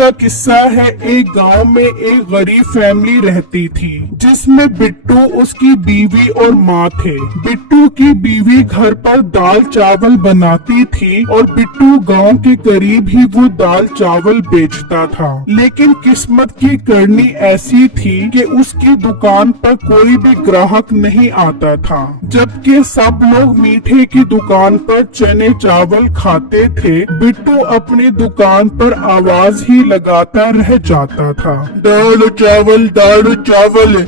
का किस्सा है। एक गांव में एक गरीब फैमिली रहती थी जिसमें बिट्टू, उसकी बीवी और माँ थे। बिट्टू की बीवी घर पर दाल चावल बनाती थी और बिट्टू गांव के करीब ही वो दाल चावल बेचता था। लेकिन किस्मत की करनी ऐसी थी कि उसकी दुकान पर कोई भी ग्राहक नहीं आता था। जबकि सब लोग मीठे की दुकान पर चने चावल खाते थे, बिट्टू अपनी दुकान पर आवाज ही लगाता रह जाता था। दाल चावल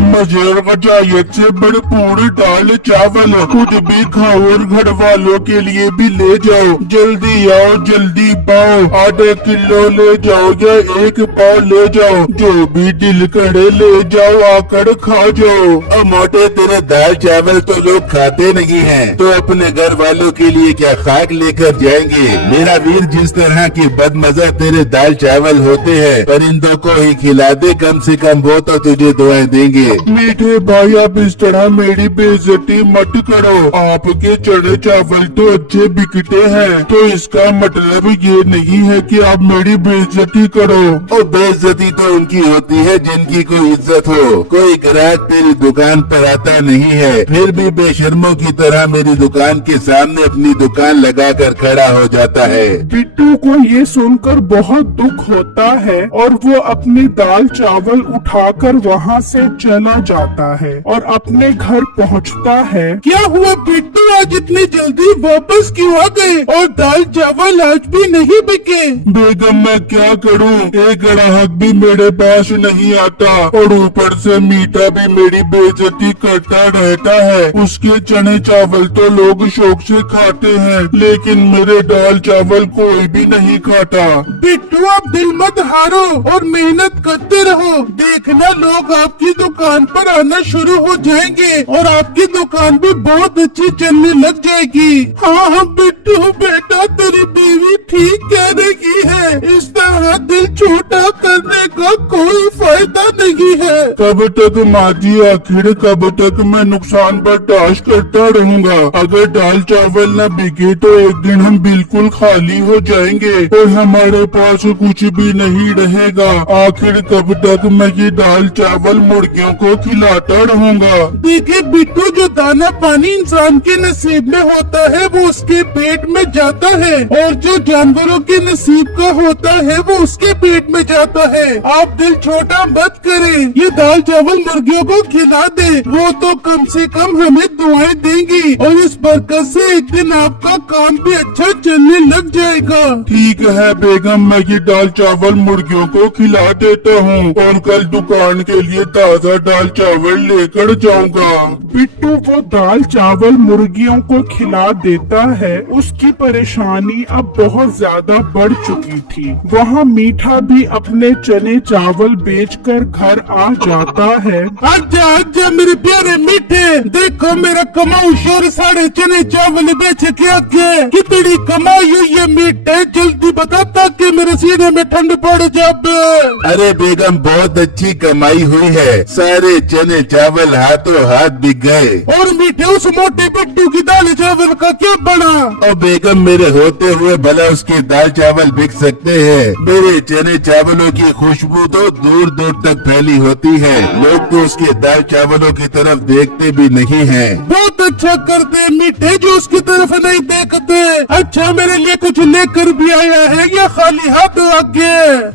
मजे वजायत से भरपूर दाल चावल, खुद भी खाओ और घर वालों के लिए भी ले जाओ। जल्दी आओ जल्दी पाओ, आधा किलो ले जाओ या 1 पाव ले जाओ, जो भी दिल करे ले जाओ, आकर खा जाओ। और मोटे तेरे दाल चावल तो लोग खाते नहीं हैं, तो अपने घर वालों के लिए क्या खाक लेकर जाएंगे। मेरा वीर, जिस तरह की बदमजा तेरे दाल चावल होते हैं, परिंदों को ही खिला दे, कम से कम वो तो तुझे दुआएं देंगे। मीठे भाई, आप इस तरह मेरी बेइज्जती मत करो। आपके चने चावल तो अच्छे बिकते हैं, तो इसका मतलब ये नहीं है कि आप मेरी बेइज्जती करो। और बेइज्जती तो उनकी होती है जिनकी कोई इज्जत हो। कोई ग्राहक तेरी दुकान पर आता नहीं है, फिर भी बेशर्मों की तरह मेरी दुकान के सामने अपनी दुकान लगाकर खड़ा हो जाता है। बिट्टू को ये सुनकर बहुत दुख होता है और वो अपनी दाल चावल उठाकर वहाँ से चला जाता है और अपने घर पहुँचता है। क्या हुआ बिट्टू, आज इतनी जल्दी वापस क्यों आ गए और दाल चावल आज भी नहीं बिके? बेगम, मैं क्या करूं, एक ग्राहक भी मेरे पास नहीं आता और ऊपर से मीठा भी मेरी बेइज्जती करता रहता है। उसके चने चावल तो लोग शौक से खाते हैं, लेकिन मेरे दाल चावल कोई भी नहीं खाता। बिट्टू, आप दिल मत हारो और मेहनत करते रहो। देखना, लोग आपकी दुकान पर आना शुरू हो जाएंगे और आपकी दुकान भी बहुत अच्छी चलने लग जाएगी। हाँ बिट्टू बेटा, तेरी बीवी ठीक कह रही है, इस तरह दिल छोटा करने का कोई फायदा नहीं है। कब तक माँ जी, आखिर कब तक मैं नुकसान बर्दाश्त करता रहूँगा। अगर दाल चावल न बिके तो एक दिन हम बिल्कुल खाली हो जाएंगे और हमारे पास कुछ भी नहीं रहेगा। आखिर कब तक मैं ये दाल चावल मुर्गियों को खिलाता रहूँगा। देखिए बिट्टू, जो दाना पानी इंसान के नसीब में होता है वो उसके पेट में जाता है, और जो जानवरों के नसीब का होता है वो उसके पेट में जाता है। आप दिल छोटा मत करें, ये दाल चावल मुर्गियों को खिला दे, वो तो कम से कम हमें दुआएं देंगी और इस बरकत से एक दिन आपका काम भी अच्छा चलने लग जाएगा। ठीक है बेगम, मैं ये दाल चावल मुर्गियों को खिला देता हूँ और कल दुकान के लिए ताज़ा दाल चावल लेकर जाऊँगा। बिट्टू वो दाल चावल मुर्गियों को खिला देता है। उसकी परेशानी अब बहुत ज्यादा बढ़ चुकी थी। वहाँ मीठा भी अपने चने चावल बेचकर घर आ जाता है। आजा आजा मेरे प्यारे मीठे, देखो मेरा कमाऊ शोर साढ़े चने चावल बेच के आके कितनी कमाई हुई है मीठे, जल्दी बता ताकि मेरे सीने में ठंड पड़ जाए। अरे बेगम, बहुत अच्छी कमाई हुई है, सारे चने चावल हाथों हाथ बिक गए। और मीठे, उस मोटे बिट्टू की दाल चावल का क्या बना? और बेगम, मेरे होते हुए भला उसके दाल चावल बिक सकते हैं? मेरे चने चावलों की खुशबू तो दूर दूर तक फैली होती है, लोग तो उसके दाल चावलों की तरफ देखते भी नहीं हैं। बहुत अच्छा करते मीठे, जो उसकी तरफ नहीं देखते। अच्छा, मेरे लिए कुछ लेकर भी आया है या खाली हाथ आगे?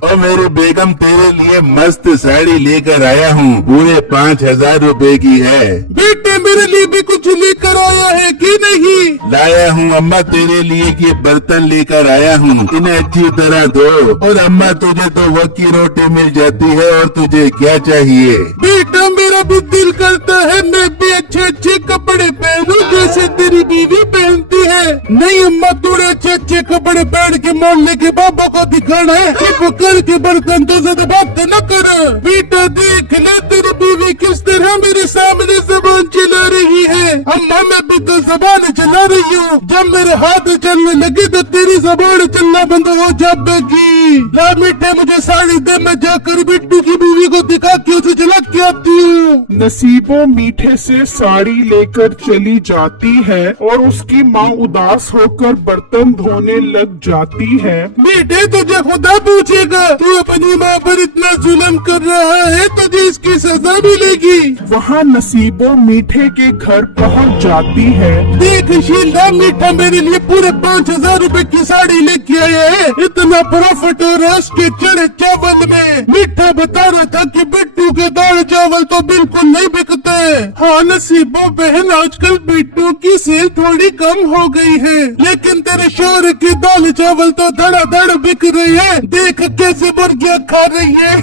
और मेरे बेगम, तेरे लिए मस्त साड़ी लेकर आया हूँ, पूरे 5000 रुपए की है। बेटे, मेरे लिए भी कुछ लेकर आया है कि नहीं? लाया हूँ अम्मा, तेरे लिए ये बर्तन लेकर आया हूँ, इन्हें अच्छी तरह धो। और अम्मा, तुझे तो वक्त की रोटी मिल जाती है, और तुझे क्या चाहिए? बेटा, मेरा भी दिल करता है मैं भी अच्छे अच्छे कपड़े पहनूं जैसे तेरी बीवी पहनती है। नहीं अम्मा, थोड़े अच्छे अच्छे कपड़े पहन के मोहल्ले के बाबा को दिखाना है, चुप करके बर्तन तो ज्यादा बात न कर। बेटा देख ले, तेरी बीवी किस तरह मेरे सामने जबान चला रही है। अम्मा, मैं भी तो जबान चला रही हूँ, जब मेरे हाथ चलने लगे तो तेरी जबान चलना बंद हो जाएगी। ला मीठे, मुझे साड़ी दे, मैं जाकर बिट्टू की बीवी को दिखा के उसे जला के आती हूँ। नसीबों मीठे से साड़ी लेकर चली जाती है और उसकी माँ उदास होकर बर्तन धोने लग जाती है। बेटे तुझे खुदा पूछेगा, तू अपनी माँ पर इतना जुल्म कर रहा है, तुझे इसकी सजा मिलेगी। वहाँ नसीबो मीठे के घर पहुँच जाती है। देख शीला, मीठा मेरे लिए पूरे 5000 रुपए की साड़ी लेके आया है। इतना प्रॉफिट हो रहा है उसके चढ़े चावल में। मीठा बता रहा था कि बिट्टू के दाल चावल तो बिल्कुल नहीं बिकते। हाँ नसीबो बहन, आजकल बिट्टू की सेल थोड़ी कम हो गई है, लेकिन तेरे शोहर के दाल चावल तो धड़ाधड़ बिक रही है। देख कैसे मुर्गियाँ खा रही है।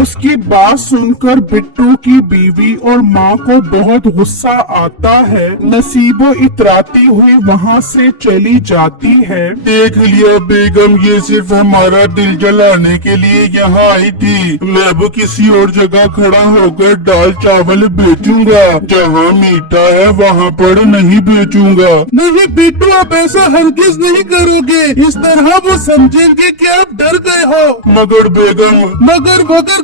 उसकी बात सुनकर बिट्टू की बीवी और माँ को बहुत गुस्सा आता है। नसीबो इतराती हुई वहाँ से चली जाती है। देख लिया बेगम, ये सिर्फ हमारा दिल जलाने के लिए यहाँ आई थी। मैं अब किसी और जगह खड़ा होकर दाल चावल बेचूंगा। जहाँ मीठा है वहाँ पर नहीं बेचूंगा। नहीं बिट्टू, आप ऐसा हरगिज नहीं करोगे। इस तरह वो समझेंगे कि आप डर गए हो। मगर बेगम, मगर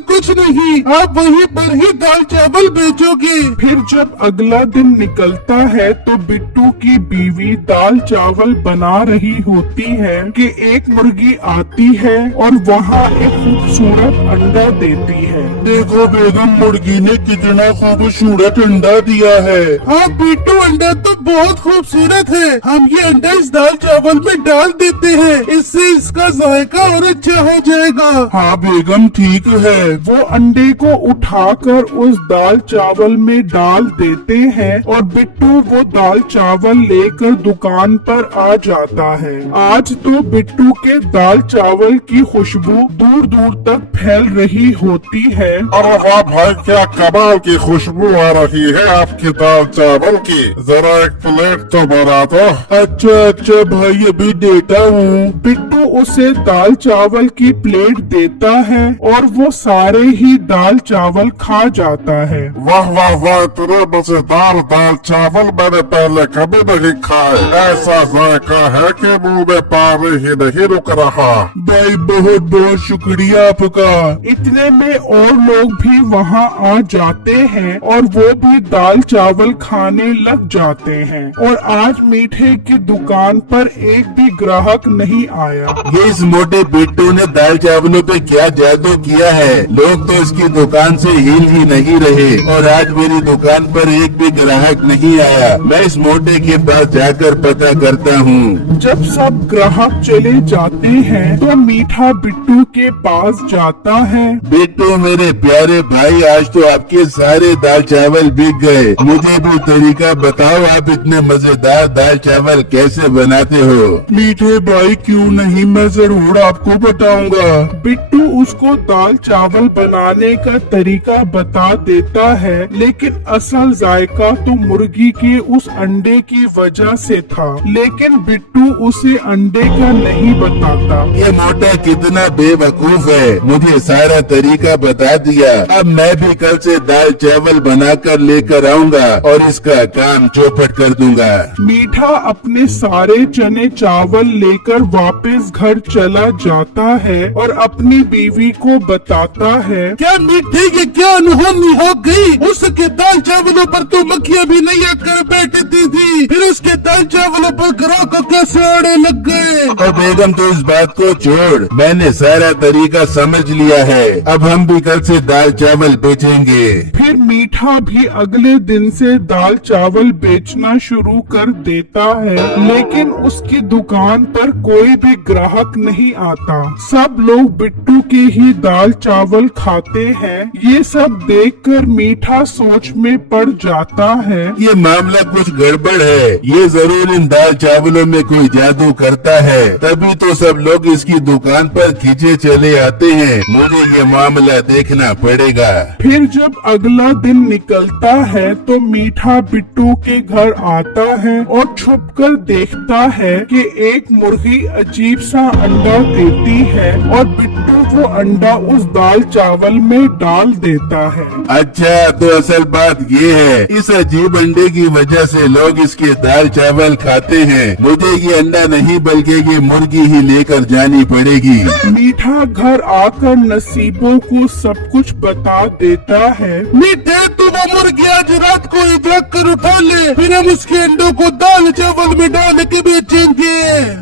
कुछ नहीं, आप वहीं पर ही दाल चावल बेचोगे। फिर जब अगला दिन निकलता है तो बिट्टू की बीवी दाल चावल बना रही होती है कि एक मुर्गी आती है और वहाँ एक खूबसूरत अंडा देती है। देखो बेगम, मुर्गी ने कितना खूबसूरत अंडा दिया है। हाँ बिट्टू, अंडा तो बहुत खूबसूरत है। हम ये अंडा इस दाल चावल में डाल देते हैं, इससे इसका जायका और अच्छा हो जाएगा। हाँ बेगम ठीक है। वो अंडे को उठाकर उस दाल चावल में डाल देते हैं और बिट्टू वो दाल चावल लेकर दुकान पर आ जाता है। आज तो बिट्टू के दाल चावल की खुशबू दूर दूर तक फैल रही होती है। अरे वाह भाई, क्या कमाल की खुशबू आ रही है आपके दाल चावल की। जरा एक प्लेट तो बना दो। अच्छा भाई, अभी देता हूँ। बिट्टू उसे दाल चावल की प्लेट देता है और वो सारे ही दाल चावल खा जाता है। वाह वाह वाह, इतने मजेदार दाल चावल मैंने पहले कभी नहीं खाए। ऐसा जायका है कि मुंह में पानी ही नहीं रुक रहा। भाई बहुत बहुत शुक्रिया आपका। इतने में और लोग भी वहाँ आ जाते हैं और वो भी दाल चावल खाने लग जाते हैं। और आज मीठे की दुकान पर एक भी ग्राहक नहीं आया। ये इस मोटे बिट्टू ने दाल चावलों पे क्या जादू किया है। लोग तो इसकी दुकान से हिल ही नहीं रहे और आज मेरी दुकान पर एक भी ग्राहक नहीं आया। मैं इस मोटे के पास जाकर पता करता हूँ। जब सब ग्राहक चले जाते हैं तो मीठा बिट्टू के पास जाता है। बिट्टू मेरे प्यारे भाई, आज तो आपके सारे दाल चावल बिक गए। मुझे भी तरीका बताओ, आप इतने मजेदार दाल चावल कैसे बनाते हो। मीठे भाई क्यों नहीं, मैं जरूर आपको बताऊंगा। बिट्टू उसको दाल चावल बनाने का तरीका बता देता है, लेकिन असल जायका तो मुर्गी के उस अंडे की वजह से था। लेकिन बिट्टू उसे अंडे का नहीं बताता। ये मोटा कितना बेवकूफ है, मुझे सारा तरीका बता दिया। अब मैं भी कल से दाल चावल बनाकर लेकर आऊंगा और इसका काम चौपट कर दूंगा। मीठा अपने सारे चने चावल लेकर वापस घर चला जाता है और अपनी बीवी को बताता है। क्या मीठे, ये क्या अनहोनी हो गई। उसके दाल चावलों पर तो मक्खियाँ भी नहीं आकर बैठती थी, फिर उसके दाल चावलों पर ग्राहक कैसे आने लग गए। और बेगम तो इस बात को छोड़, मैंने सारा तरीका समझ लिया है। अब हम भी कल से दाल चावल बेचेंगे। फिर मीठा भी अगले दिन से दाल चावल बेचना शुरू कर देता है, लेकिन उसकी दुकान पर कोई भी ग्राहक नहीं आता। सब लोग बिट्टू के ही दाल चावल खाते हैं। ये सब देखकर मीठा सोच में पड़ जाता है। ये मामला कुछ गड़बड़ है। ये जरूर इन दाल चावलों में कोई जादू करता है, तभी तो सब लोग इसकी दुकान पर खींचे चले आते हैं। मुझे ये मामला देखना पड़ेगा। फिर जब अगला दिन निकलता है तो मीठा बिट्टू के घर आता है और छुपकर देखता है कि एक मुर्गी अजीब सा अंडा देती है और बिट्टू वो अंडा उस दाल चावल में डाल देता है। अच्छा, तो असल बात ये है, इस अजीब अंडे की वजह से लोग इसके दाल चावल खाते हैं। मुझे ये अंडा नहीं बल्कि ये मुर्गी ही लेकर जानी पड़ेगी। मीठा घर आकर नसीबों को सब कुछ बता देता है। मीठे, तू वो मुर्गी आज रात को ही जाकर उठा ले, फिर हम उसके अंडों को दाल चावल में डाल के बेचेंगे।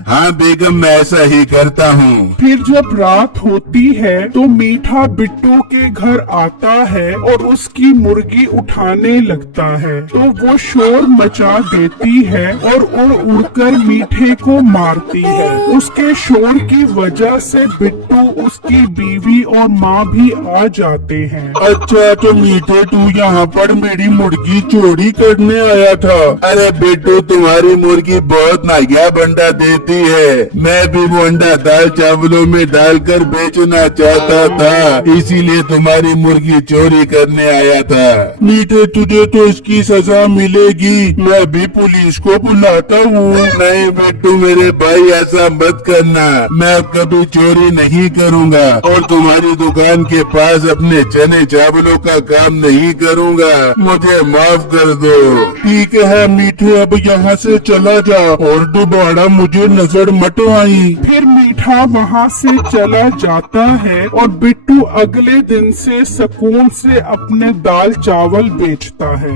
हाँ बेगम मैं ऐसा ही करता हूँ। फिर जब रात होती है तो मीठा बिट्टू के घर आता है और उसकी मुर्गी उठाने लगता है, तो वो शोर मचा देती है और उड़ उड़कर मीठे को मारती है। उसके शोर की वजह से बिट्टू, उसकी बीवी और माँ भी आ जाते हैं। अच्छा तो मीठे तू यहाँ पर मेरी मुर्गी चोरी करने आया था? अरे बिट्टू तुम्हारी मुर्गी बहुत नायाब अंडा देती है, मैं भी वो अंडा दाल चावलों में डालकर बेचना चाहता था, इसीलिए तुम्हारी मुर्गी चोरी करने आया था। मीठे तुझे तो इसकी सजा मिलेगी, मैं भी पुलिस को बुलाता हूँ। नहीं बिट्टू मेरे भाई ऐसा मत करना, मैं अब कभी चोरी नहीं करूँगा और तुम्हारी दुकान के पास अपने चने चावलों का काम नहीं करूँगा, मुझे माफ कर दो। ठीक है मीठे, अब यहाँ से चला जा और दोबारा मुझे नजर मत आई। फिर मीठा वहाँ से चला जाता है और बिट्टू अगले दिन से सुकून से अपने दाल चावल बेचता है।